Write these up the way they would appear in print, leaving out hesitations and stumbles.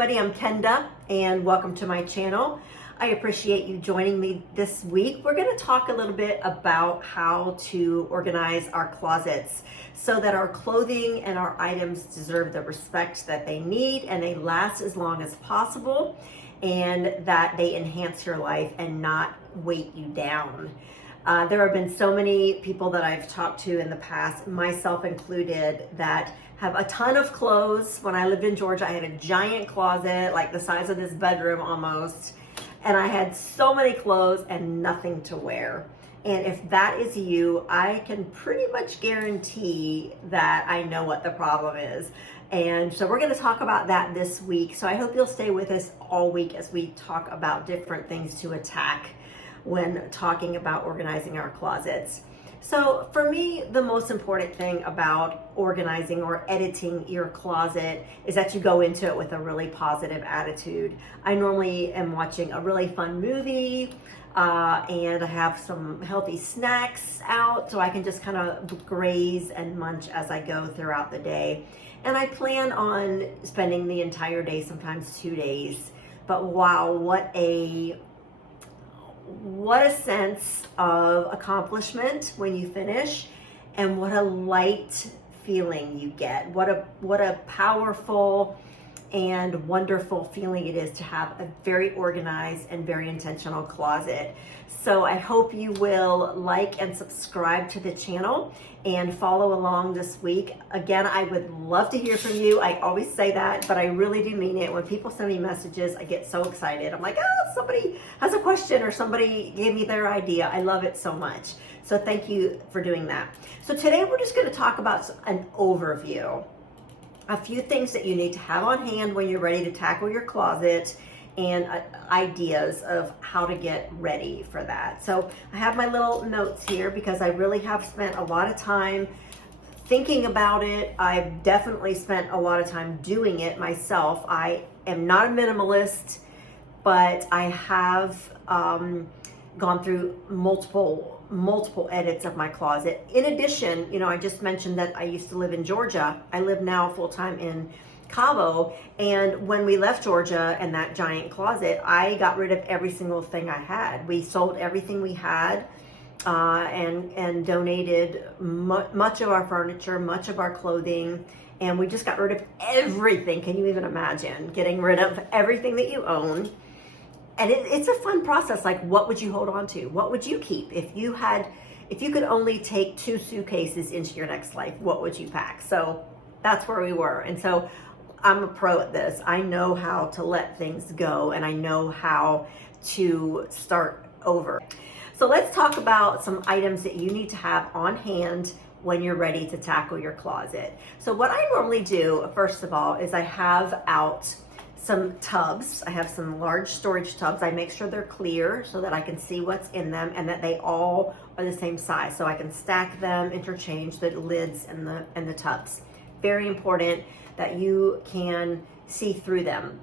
everybody, I'm Kenda and welcome to my channel. I appreciate you joining me this week. We're going to talk a little bit about how to organize our closets so that our clothing and our items deserve the respect that they need and they last as long as possible and that they enhance your life and not weight you down. There have been so many people that I've talked to in the past, myself included, that have a ton of clothes. When I lived in Georgia, I had a giant closet, like the size of this bedroom almost, and I had so many clothes and nothing to wear. And if that is you, I can pretty much guarantee that I know what the problem is. And so we're going to talk about that this week. So I hope you'll stay with us all week as we talk about different things to attack when talking about organizing our closets. So for me, the most important thing about organizing or editing your closet is that you go into it with a really positive attitude. I normally am watching a really fun movie and I have some healthy snacks out so I can just kind of graze and munch as I go throughout the day. And I plan on spending the entire day, sometimes 2 days. But wow, what a sense of accomplishment when you finish, and what a light feeling you get. What a powerful and wonderful feeling it is to have a very organized and very intentional closet. So I hope you will like and subscribe to the channel and follow along this week. Again, I would love to hear from you. I always say that, but I really do mean it. When people send me messages, I get so excited. I'm like, oh, somebody has a question or somebody gave me their idea. I love it so much. So thank you for doing that. So today we're just going to talk about an overview. A few things that you need to have on hand when you're ready to tackle your closet and ideas of how to get ready for that. So I have my little notes here because I really have spent a lot of time thinking about it. I've definitely spent a lot of time doing it myself. I am not a minimalist, but I have gone through multiple edits of my closet. In addition, I just mentioned that I used to live in Georgia. I live now full-time in Cabo, and when we left Georgia and that giant closet, I got rid of every single thing I had. We sold everything we had and donated much of our furniture, much of our clothing, and we just got rid of everything. Can you even imagine getting rid of everything that you own? And it's a fun process. Like, what would you hold on to? What would you keep? If you could only take 2 suitcases into your next life, what would you pack? So that's where we were. And so I'm a pro at this. I know how to let things go and I know how to start over. So let's talk about some items that you need to have on hand when you're ready to tackle your closet. So what I normally do, first of all, is I have out some tubs. I have some large storage tubs. I make sure they're clear so that I can see what's in them and that they all are the same size, so I can stack them, interchange the lids and the tubs. Very important that you can see through them.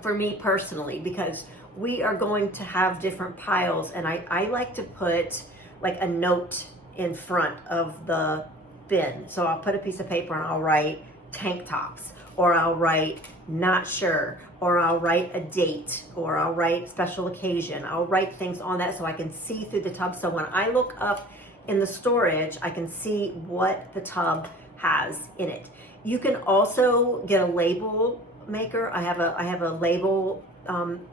For me personally, because we are going to have different piles, and I like to put like a note in front of the bin. So I'll put a piece of paper and I'll write tank tops, or I'll write not sure, or I'll write a date, or I'll write special occasion. I'll write things on that so I can see through the tub. So when I look up in the storage, I can see what the tub has in it. You can also get a label maker. I have a label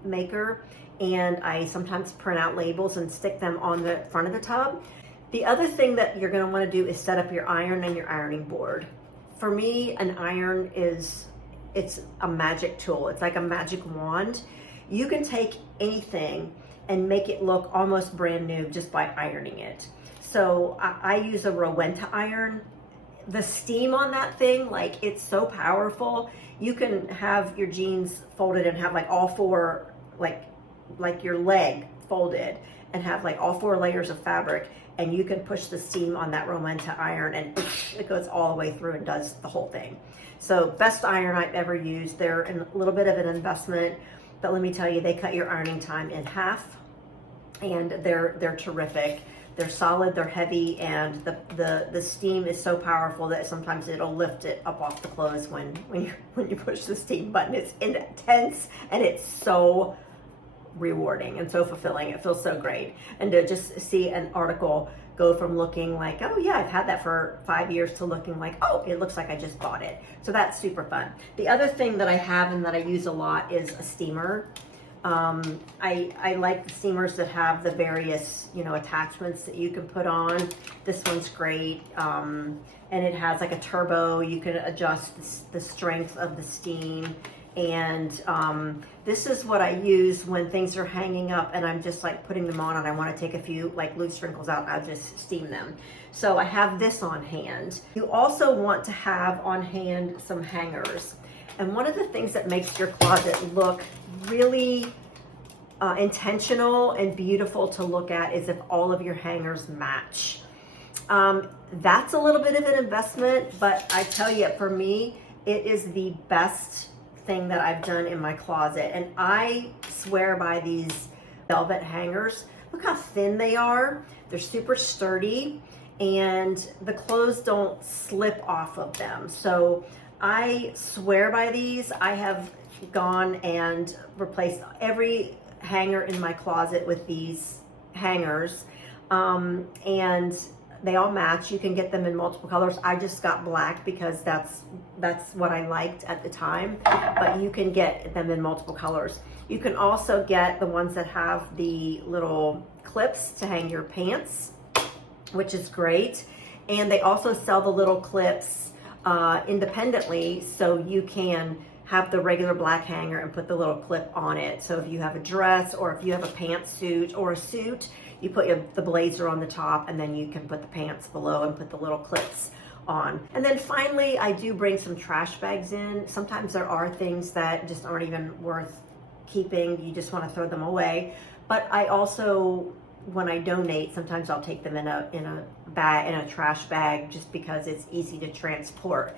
maker, and I sometimes print out labels and stick them on the front of the tub. The other thing that you're going to want to do is set up your iron and your ironing board. For me, an iron it's a magic tool. It's like a magic wand. You can take anything and make it look almost brand new just by ironing it. So I use a Rowenta iron. The steam on that thing, like, it's so powerful. You can have your jeans folded and have like all 4, like your leg folded and have like all 4 layers of fabric, and you can push the steam on that Rowenta iron and it goes all the way through and does the whole thing. So best iron I've ever used. They're a little bit of an investment, but let me tell you, they cut your ironing time in half, and they're terrific. They're solid, they're heavy, and the steam is so powerful that sometimes it'll lift it up off the clothes when you push the steam button. It's intense and it's so rewarding and so fulfilling. It feels so great. And to just see an article go from looking like, oh yeah, I've had that for 5 years, to looking like, oh, it looks like I just bought it. So that's super fun. The other thing that I have and that I use a lot is a steamer. I like the steamers that have the various, attachments that you can put on. This one's great. And it has like a turbo. You can adjust the strength of the steam. And this is what I use when things are hanging up and I'm just like putting them on and I want to take a few like loose wrinkles out. I'll just steam them. So I have this on hand. You also want to have on hand some hangers. And one of the things that makes your closet look really intentional and beautiful to look at is if all of your hangers match. That's a little bit of an investment, but I tell you, for me, it is the best thing that I've done in my closet. And I swear by these velvet hangers. Look how thin they are. They're super sturdy and the clothes don't slip off of them. So I swear by these. I have gone and replaced every hanger in my closet with these hangers, and they all match. You can get them in multiple colors. I just got black because that's what I liked at the time, but you can get them in multiple colors. You can also get the ones that have the little clips to hang your pants, which is great. And they also sell the little clips independently, so you can have the regular black hanger and put the little clip on it. So if you have a dress or if you have a pantsuit or a suit, you put the blazer on the top and then you can put the pants below and put the little clips on. And then finally, I do bring some trash bags in. Sometimes there are things that just aren't even worth keeping. You just want to throw them away. But I also, when I donate, sometimes I'll take them in a bag, in a trash bag, just because it's easy to transport.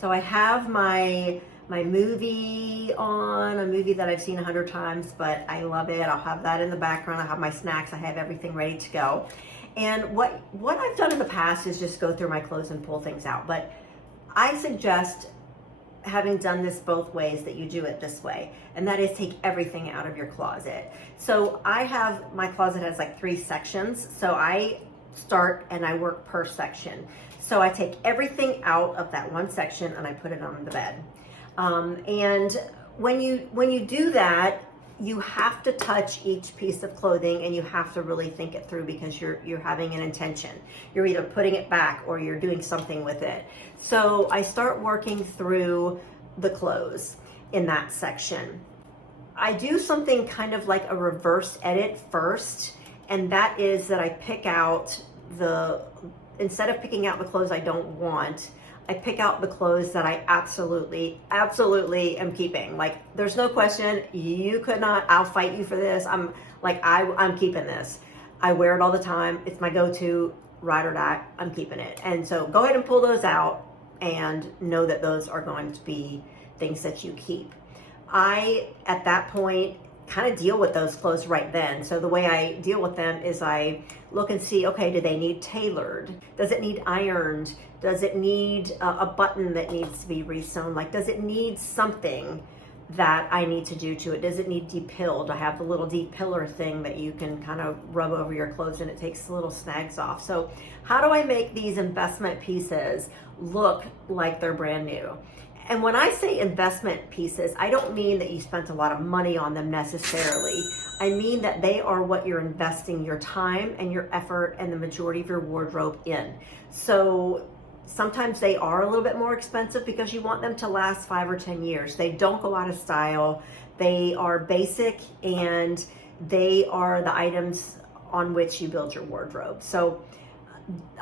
So I have my movie on, a movie that I've seen 100 times, but I love it. I'll have that in the background. I have my snacks. I have everything ready to go. And what I've done in the past is just go through my clothes and pull things out. But I suggest, having done this both ways, that you do it this way. And that is take everything out of your closet. So my closet has like 3 sections. So I start and I work per section. So I take everything out of that one section and I put it on the bed. And when you do that, you have to touch each piece of clothing and you have to really think it through, because you're having an intention. You're either putting it back or you're doing something with it. So I start working through the clothes in that section. I do something kind of like a reverse edit first, and that is that I pick out instead of picking out the clothes I don't want, I pick out the clothes that I absolutely am keeping. Like, there's no question, you could not, I'll fight you for this. I'm keeping this. I wear it all the time. It's my go-to, ride or die, I'm keeping it. And so go ahead and pull those out and know that those are going to be things that you keep. I, at that point, kind of deal with those clothes right then. So the way I deal with them is I look and see, okay, do they need tailored? Does it need ironed? Does it need a button that needs to be re-sewn? Like, does it need something that I need to do to it? Does it need depilled? I have the little depiller thing that you can kind of rub over your clothes and it takes the little snags off. So how do I make these investment pieces look like they're brand new? And when I say investment pieces, I don't mean that you spent a lot of money on them necessarily. I mean that they are what you're investing your time and your effort and the majority of your wardrobe in. So sometimes they are a little bit more expensive because you want them to last 5 or 10 years. They don't go out of style. They are basic and they are the items on which you build your wardrobe. So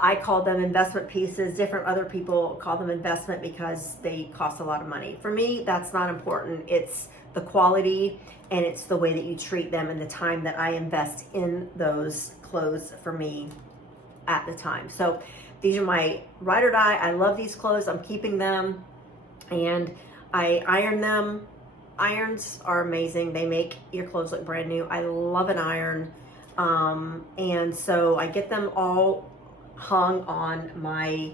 I call them investment pieces. Different other people call them investment because they cost a lot of money. For me, that's not important. It's the quality and it's the way that you treat them and the time that I invest in those clothes for me at the time. So these are my ride or die. I love these clothes. I'm keeping them and I iron them irons are amazing. They make your clothes look brand new. I love an iron. And so I get them all hung on my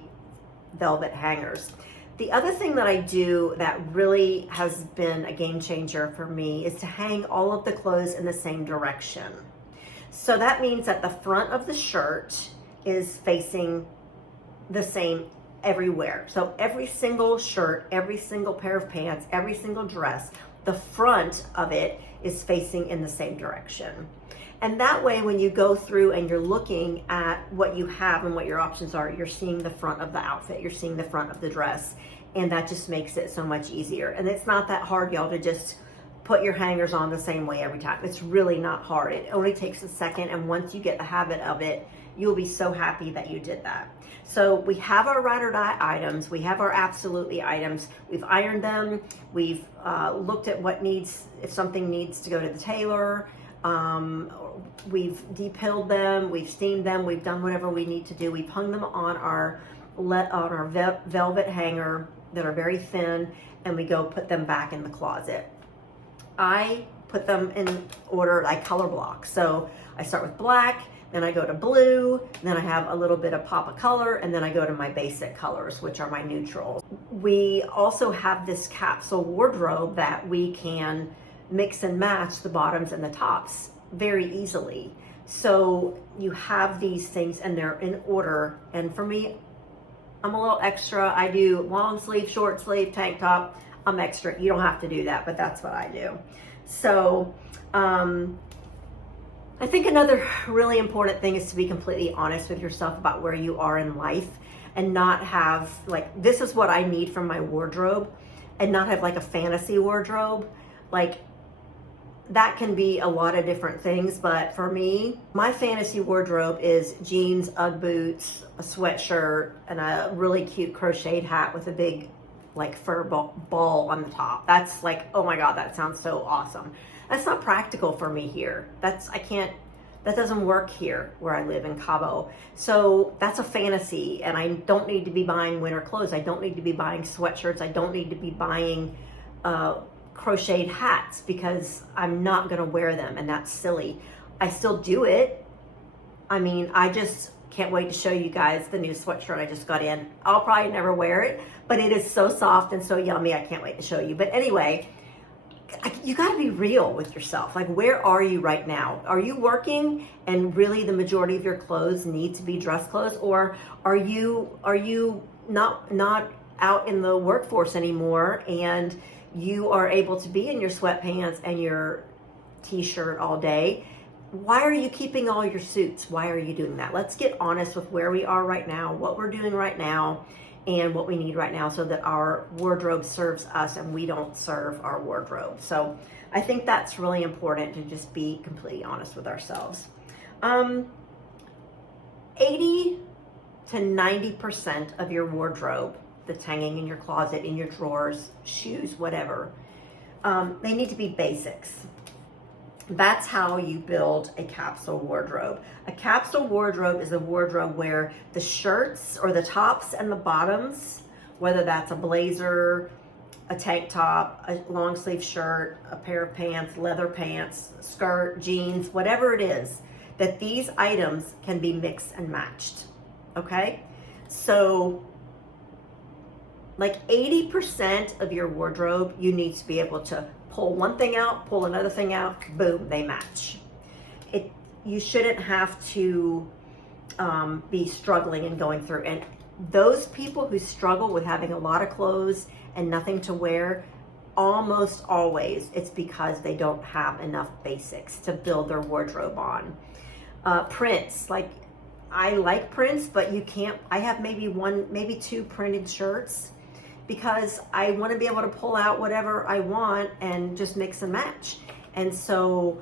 velvet hangers. The other thing that I do that really has been a game changer for me is to hang all of the clothes in the same direction. So that means that the front of the shirt is facing the same everywhere. So every single shirt, every single pair of pants, every single dress, the front of it is facing in the same direction. And that way, when you go through and you're looking at what you have and what your options are, you're seeing the front of the outfit, you're seeing the front of the dress, and that just makes it so much easier. And it's not that hard, y'all, to just put your hangers on the same way every time. It's really not hard. It only takes a second, and once you get the habit of it, you'll be so happy that you did that. So we have our ride or die items, we have our absolutely items, we've ironed them, we've looked at what needs, if something needs to go to the tailor, we've depilled them, we've steamed them, we've done whatever we need to do. We've hung them on our velvet hanger that are very thin, and we go put them back in the closet. I put them in order, I color block. So I start with black, then I go to blue, then I have a little bit of pop of color, and then I go to my basic colors, which are my neutrals. We also have this capsule wardrobe that we can mix and match the bottoms and the tops very easily. So you have these things and they're in order. And for me, I'm a little extra. I do long sleeve, short sleeve, tank top. I'm extra. You don't have to do that, but that's what I do. So I think another really important thing is to be completely honest with yourself about where you are in life, and not have like, this is what I need from my wardrobe, and not have like a fantasy wardrobe. Like, that can be a lot of different things, but for me, my fantasy wardrobe is jeans, Ugg boots, a sweatshirt, and a really cute crocheted hat with a big like fur ball on the top. That's like, oh my God, that sounds so awesome. That's not practical for me here. That doesn't work here where I live in Cabo. So that's a fantasy, and I don't need to be buying winter clothes. I don't need to be buying sweatshirts. I don't need to be buying crocheted hats, because I'm not gonna wear them, and that's silly. I still do it. I mean, I just can't wait to show you guys the new sweatshirt I just got in. I'll probably never wear it, but it is so soft and so yummy. I can't wait to show you. But anyway, you gotta be real with yourself. Like, where are you right now? Are you working and really the majority of your clothes need to be dress clothes? Or are you not out in the workforce anymore, and you are able to be in your sweatpants and your t-shirt all day? Why are you keeping all your suits? Why are you doing that? Let's get honest with where we are right now, what we're doing right now, and what we need right now, so that our wardrobe serves us and we don't serve our wardrobe. So I think that's really important, to just be completely honest with ourselves. 80 to 90% of your wardrobe that's hanging in your closet, in your drawers, shoes, whatever, they need to be basics. That's how you build a capsule wardrobe. A capsule wardrobe is a wardrobe where the shirts, or the tops and the bottoms, whether that's a blazer, a tank top, a long sleeve shirt, a pair of pants, leather pants, skirt, jeans, whatever it is, that these items can be mixed and matched, okay? So like 80% of your wardrobe, you need to be able to pull one thing out, pull another thing out, boom, they match. You shouldn't have to be struggling and going through. And those people who struggle with having a lot of clothes and nothing to wear, almost always it's because they don't have enough basics to build their wardrobe on. Prints, like, I like prints, but you can't, I have maybe two printed shirts, because I want to be able to pull out whatever I want and just mix and match. And so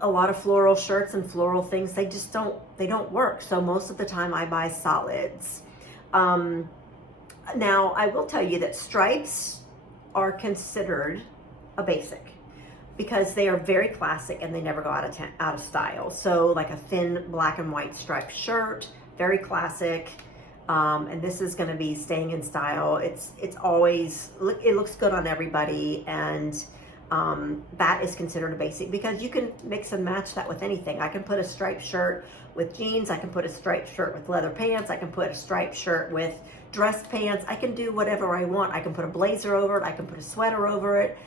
a lot of floral shirts and floral things, they don't work. So most of the time I buy solids. Now I will tell you that stripes are considered a basic, because they are very classic and they never go out of style. So like a thin black and white striped shirt, very classic. And this is going to be staying in style. It's always, it looks good on everybody, and that is considered a basic because you can mix and match that with anything. I can put a striped shirt with jeans. I can put a striped shirt with leather pants. I can put a striped shirt with dress pants. I can do whatever I want. I can put a blazer over it. I can put a sweater over it.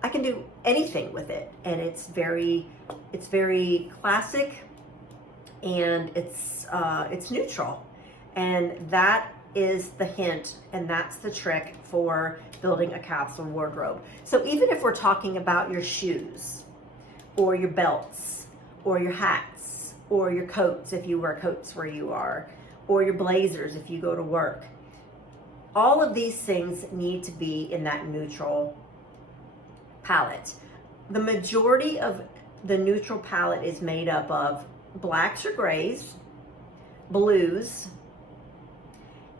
I can do anything with it, and it's very classic, and it's neutral, and that is the hint, and that's the trick for building a capsule wardrobe. So even if we're talking about your shoes, or your belts, or your hats, or your coats if you wear coats where you are, or your blazers if you go to work, all of these things need to be in that neutral palette. The majority of the neutral palette is made up of blacks or grays, blues,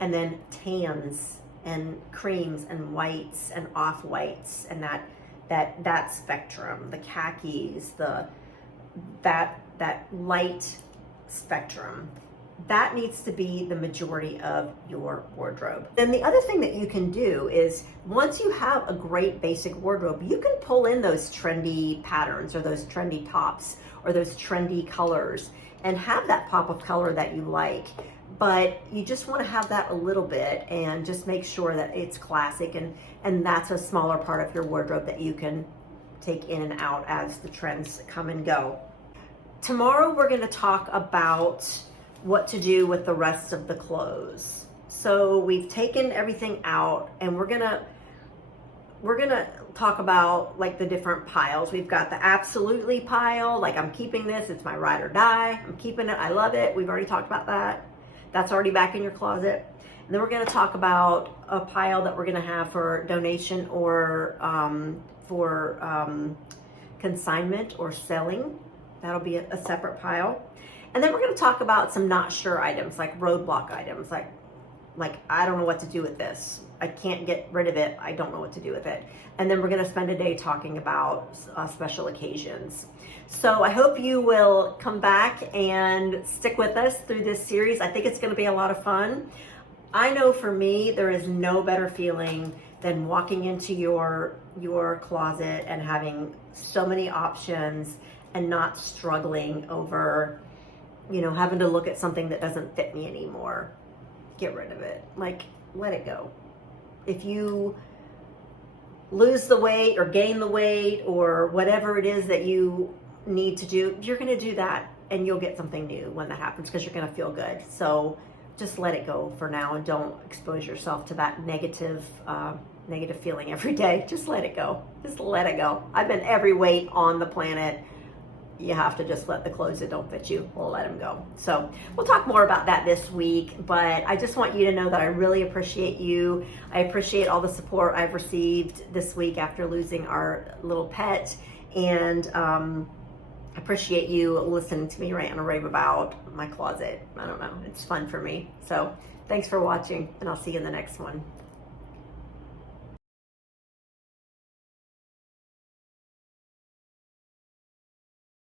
and then tans and creams and whites and off-whites, and that spectrum, the khakis, that light spectrum. That needs to be the majority of your wardrobe. Then the other thing that you can do is, once you have a great basic wardrobe, you can pull in those trendy patterns or those trendy tops or those trendy colors and have that pop of color that you like. But you just want to have that a little bit and just make sure that it's classic, and that's a smaller part of your wardrobe that you can take in and out as the trends come and go. Tomorrow we're going to talk about what to do with the rest of the clothes. So we've taken everything out, and we're gonna talk about like the different piles. We've got the absolutely pile, like I'm keeping this, it's my ride or die, I'm keeping it, I love it. We've already talked about that. That's already back in your closet. And then we're gonna talk about a pile that we're gonna have for donation or for consignment or selling. That'll be a separate pile. And then we're going to talk about some not sure items, like roadblock items, like I don't know what to do with this. I can't get rid of it. I don't know what to do with it. And then we're going to spend a day talking about special occasions. So I hope you will come back and stick with us through this series. I think it's going to be a lot of fun. I know for me, there is no better feeling than walking into your closet and having so many options and not struggling over, having to look at something that doesn't fit me anymore. Get rid of it. Like, let it go. If you lose the weight or gain the weight or whatever it is that you need to do, you're going to do that, and you'll get something new when that happens, because you're going to feel good. So just let it go for now, and don't expose yourself to that negative feeling every day. Just let it go. Just let it go. I've been every weight on the planet. You have to just let the clothes that don't fit you, let them go. So we'll talk more about that this week, but I just want you to know that I really appreciate you. I appreciate all the support I've received this week after losing our little pet, and I appreciate you listening to me rant and rave about my closet. I don't know, it's fun for me. So thanks for watching, and I'll see you in the next one.